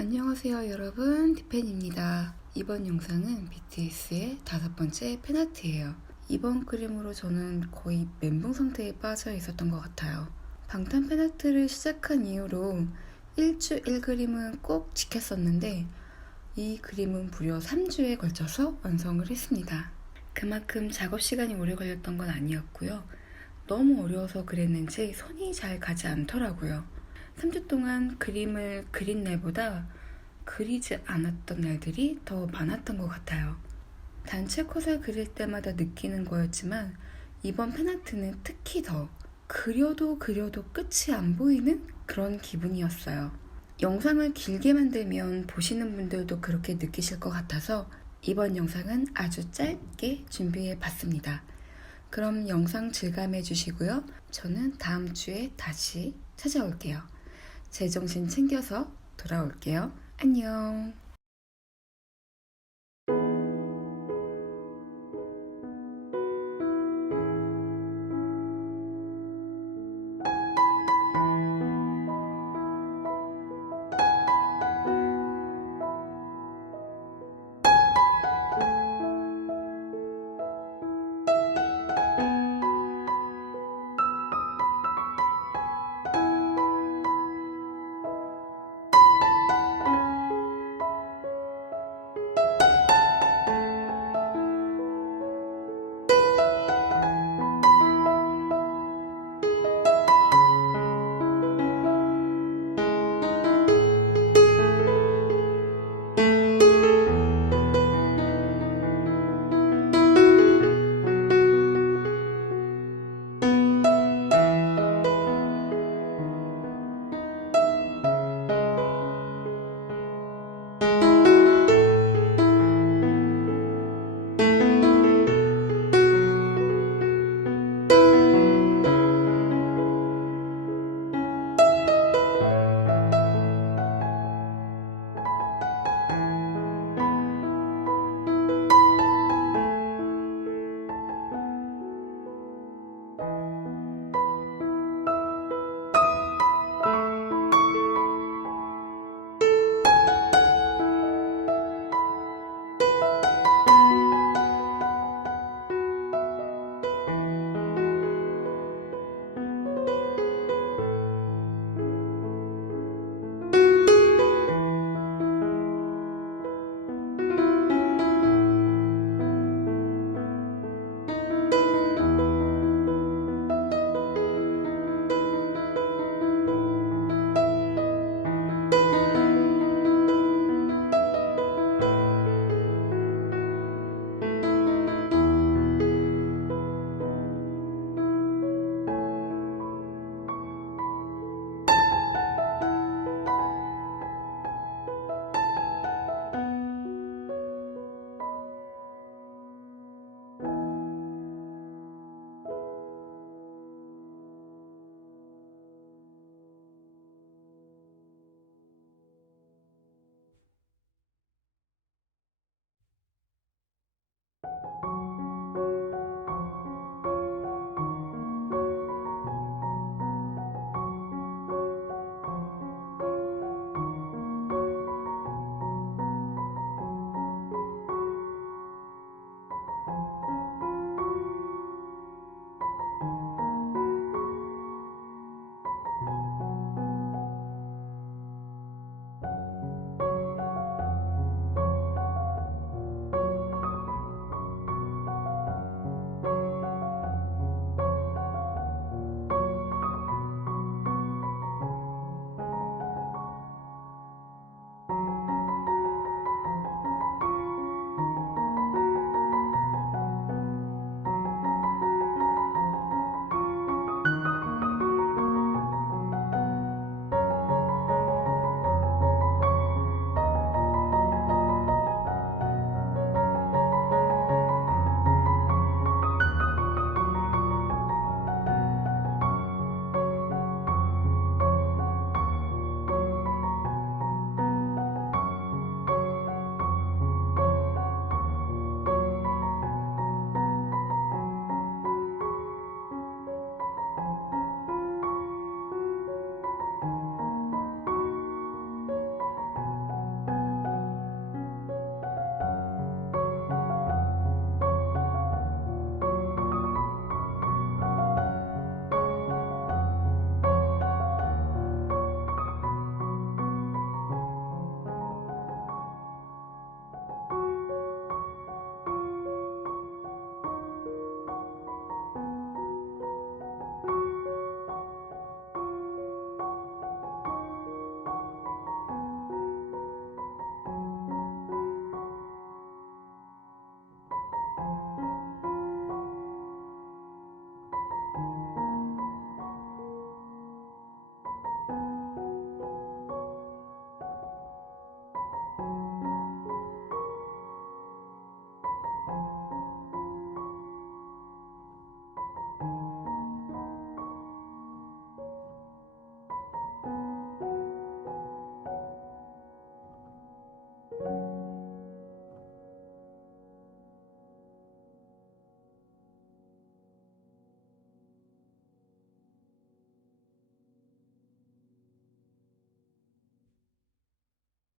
안녕하세요 여러분, 디펜입니다. 이번 영상은 BTS의 5번째 팬아트예요. 이번 그림으로 저는 거의 멘붕 상태에 빠져 있었던 것 같아요. 방탄 팬아트를 시작한 이후로 1주 1그림은 꼭 지켰었는데 이 그림은 무려 3주에 걸쳐서 완성을 했습니다. 그만큼 작업 시간이 오래 걸렸던 건 아니었고요. 너무 어려워서 그랬는지 손이 잘 가지 않더라고요. 3주 동안 그림을 그린 날보다 그리지 않았던 날들이 더 많았던 것 같아요. 단체 컷을 그릴 때마다 느끼는 거였지만 이번 팬아트는 특히 더 그려도 끝이 안 보이는 그런 기분이었어요. 영상을 길게 만들면 보시는 분들도 그렇게 느끼실 것 같아서 이번 영상은 아주 짧게 준비해 봤습니다. 그럼 영상 즐감해 주시고요. 저는 다음 주에 다시 찾아올게요. 제정신 챙겨서 돌아올게요. 안녕.